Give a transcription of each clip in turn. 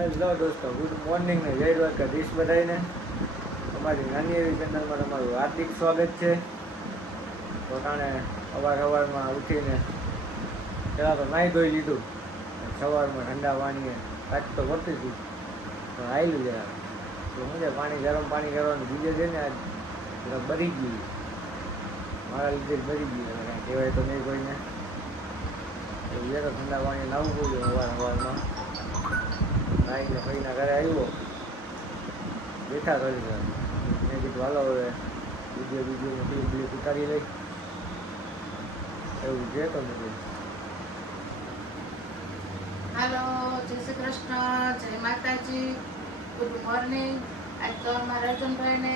Hello દોસ્તો good morning ને જય દ્વારકાધીશ બધાને અમારી નાની એવી ચેનલમાં તમારું હાર્દિક સ્વાગત છે. કારણે અવાર સવારમાં ઉઠીને પહેલાં તો નાહી ધોઈ લીધું. સવારમાં ઠંડા પાણીએ કાચ તો કરતી હતી, પણ આવેલું જરા તો હું છે પાણી ગરમ પાણી કરવાનું બીજે છે ને આજ જરા બરી ગયું. મારા લીધે જ બરી ગયું. કાંઈ કહેવાય તો નહીં કોઈને. એ તો ઠંડા પાણી લાવવું પડ્યું અવાર સવારમાં હાલો જય શ્રી કૃષ્ણ, જય માતાજી. Good morning. આજ તો અમારા અર્જુનભાઈને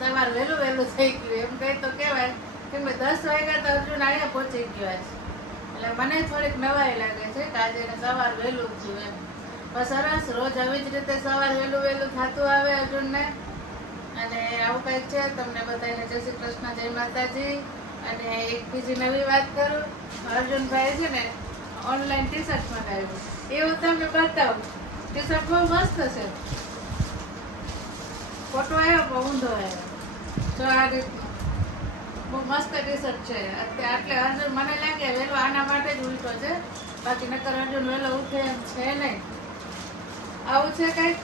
સવાર વહેલું વહેલું થઈ ગયું. એમ કહે તો કહેવાય. કે મેં દસ વાગ્યા તો અર્જુન અહીંયા પહોંચી ગયો છે એટલે મને થોડીક નવાઈ લાગે છે કે આજે સવાર વહેલું થયું એમ. સરસ, રોજ આવી જ રીતે સવાર વહેલું વહેલું થતું આવે અર્જુનને. અને આવું કંઈક છે, તમને બધાને જય શ્રી કૃષ્ણ, જય માતાજી. અને એક બીજી નવી વાત કરું. અર્જુનભાઈ છે ને ઓનલાઈન ટી શર્ટ મંગાવ્યું એવું તમને બતાવું. ટી શર્ટ બહુ મસ્ત છે. ફોટો આવ્યો બહુ ઊંધો આવ્યો. જો આ રીતનું. બહુ મસ્ત ટી શર્ટ છે એટલે અર્જુન મને લાગે વહેલો આના માટે જ ઉલટો છે. બાકી નકર અર્જુન વહેલો ઉઠે એમ છે નહીં. આવું છે કઈ?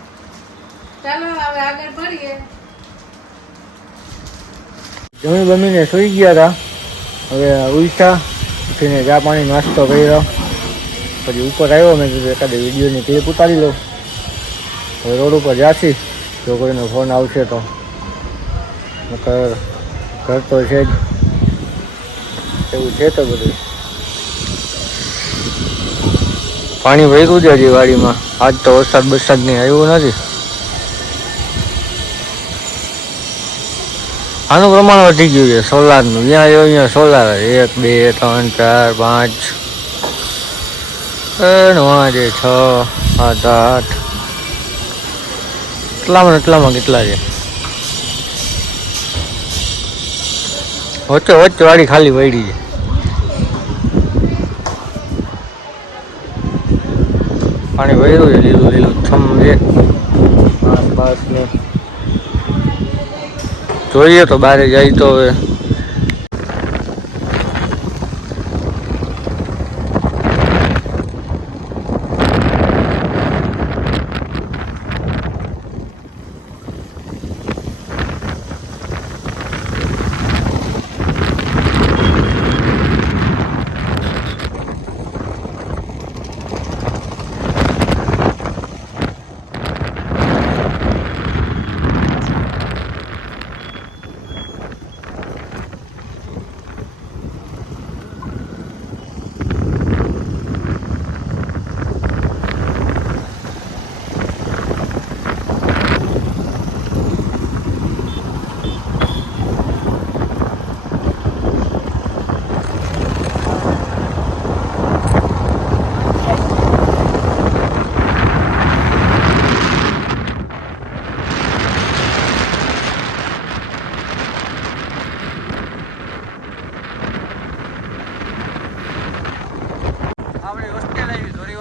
ચાલો, હવે આગળ મળીએ જમી બમીને સુઈ ગયા હતા હવે ઉઠ્યા ઉઠીને ચા પાણી નાસ્તો કર્યો. પછી ઉપર આવ્યો, મેં કીધું એકાદ વિડીયોની ક્લિપ ઉતારી લઉં. હવે રોડ ઉપર જાશી, જો કોઈનો ફોન આવશે તો. ઘર તો છે જ. એવું છે તો બધું. પાણી વહેતું છે હજી વાડીમાં. આજ તો વરસાદ બરસાદ નહીં, આવ્યો નથી. આનું પ્રમાણ વધી ગયું છે, સોલારનું. જ્યાં આવ્યો, અહીંયા સોલાર. એક, બે, ત્રણ, ચાર, પાંચ પાંચ છ, સાત, આઠ. એટલામાં એટલામાં કેટલા છે? વચ્ચે વચ્ચે વાડી ખાલી વળી છે. પાણી વહેરું છે લીલું લીલું થમ છે આસપાસ ને જોઈએ તો બારે જાય તો હવે.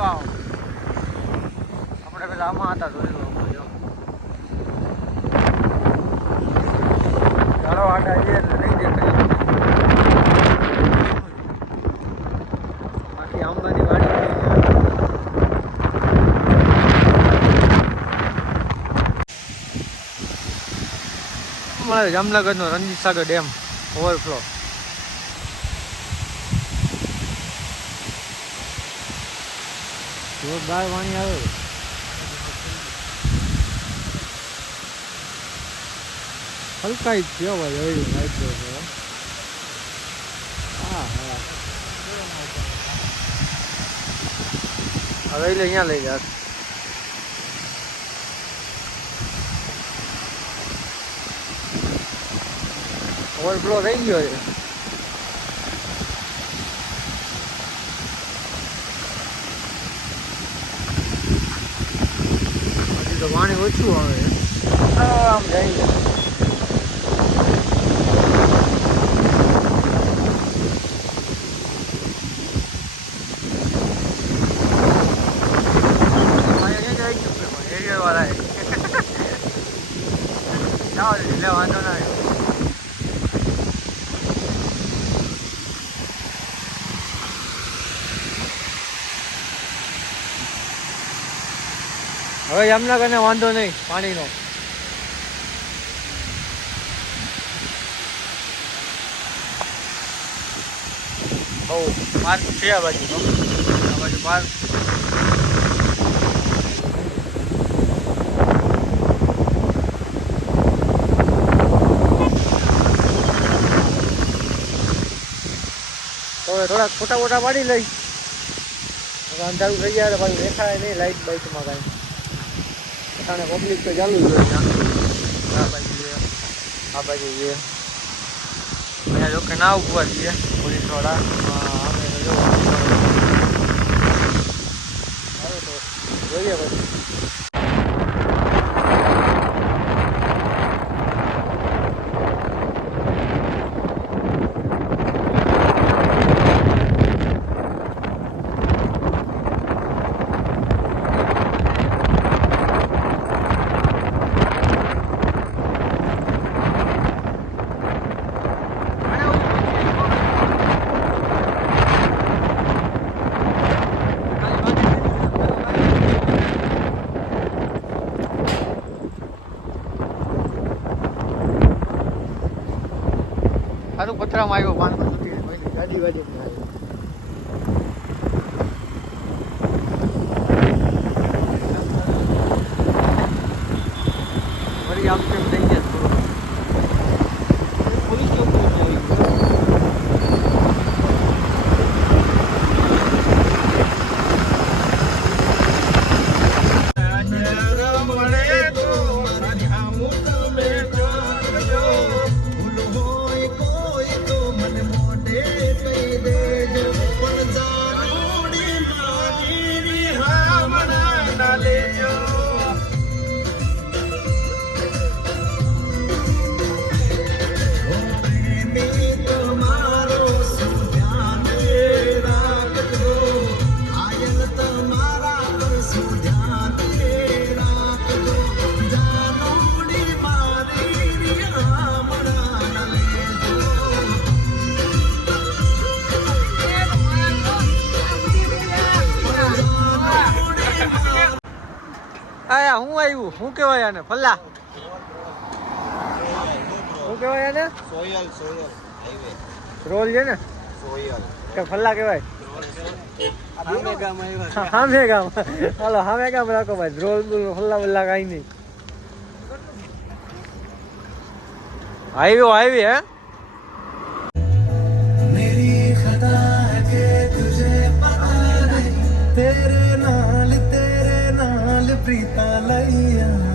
આવી. આપણે પેલા આમાં હતા, જોઈ લો ચાલો આટા જઈએ એટલે નહીં દેખાય. બાકી આંબાની વાડી જામનગરનો રણજીત સાગર ડેમ, ઓવરફ્લો. જોરદાર પાણી આવે. હલકાઈ જ છે ભાઈ હવે લાઈટ જો હા હા. હવે એટલે અહીંયા લઈ જા. ઓવરફ્લો થઈ ગયો છે. તો પાણી ઓછું આવે. આમ જાય વાળા વાંધો ના હવે જામનગરને વાંધો નહીં પાણીનો. બહુ પાર્ક છે આ બાજુનો આ બાજુ પાર્ક. તો હવે થોડાક ફોટા ફોટા પાડી લઈ. અંધારું થઈ ગયા પાછું દેખાય નહીં લાઈટ બાઈટમાં કાંઈ. અટાણે પબ્લિક તો ચાલુ જ હોય આ બાજુ છે, આ બાજુ છે. અહીંયા જોકે ના ઉભવા છીએ પોલીસવાળા અમે તો જો હવે તો જોઈએ પછી. સારું પતરામાં આવ્યો સુતી રહી. ગાડી વાડી હું આવ્યું? શું કહેવાય આને? ફલ્લા. શું કહેવાય આને? Soil soil. રોલ છે ને? સોયલ. કે ફલ્લા કહેવાય? સામે ગામ આવ્યા ગામ. હાલો સામે ગામ રાખો ભાઈ. રોલ ફલ્લા બલ્લા કાંઈ નહીં. હાઈવે આવી હે? வெற்றி தலையன்